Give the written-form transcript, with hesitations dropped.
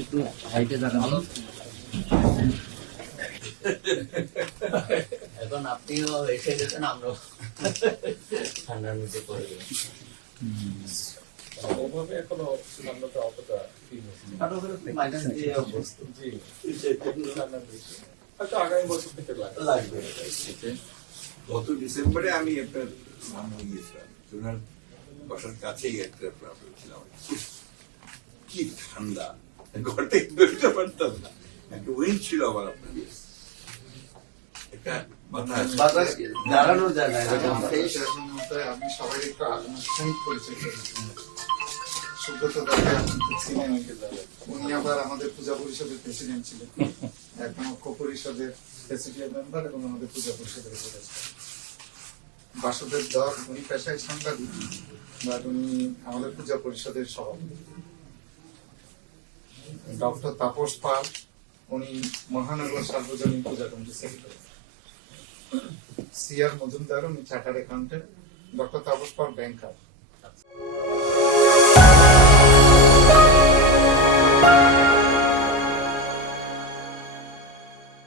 একটু হাইটে জানাবো। এখন আপনিও এসে গেছেন, আমরাও ঠান্ডার মধ্যে পড়ে গেলাম। এখনো অতটা আগামী বছর থেকে লাগবে। গত ডিসেম্বরে আমি একটা নাম গিয়েছিলাম, ওনার বাসার কাছেই একটা প্রবলেম ছিল। কি ঠান্ডা, ঘর থেকে বেরোতে পারতাম না। একটা উইন্ড ছিল আমার আপনার একটা বাতাস দাঁড়ানোর জায়গা। আমি সবাই একটু আনুষ্ঠানিক পরিচয় করেছি। সুব্রত দাদা ছিলেন, উনি আবার আমাদের পূজা পরিষদের প্রেসিডেন্ট ছিলেন, এখন ঐক্য পরিষদের প্রেসিডেন্ট মেম্বার এবং আমাদের পূজা পরিষদের উপদেষ্টা। বাসুদেব দর উনি পেশায় সাংবাদিক, বাট উনি আমাদের পূজা পরিষদের সভাপতি। ডক্টর তাপস পাল উনি মহানগর সার্বজনীন পূজা কমিটির সেক্রেটারি। সিআর মজুমদার উনি chartered accountant. Doctor Tapas Pal ব্যাংকার।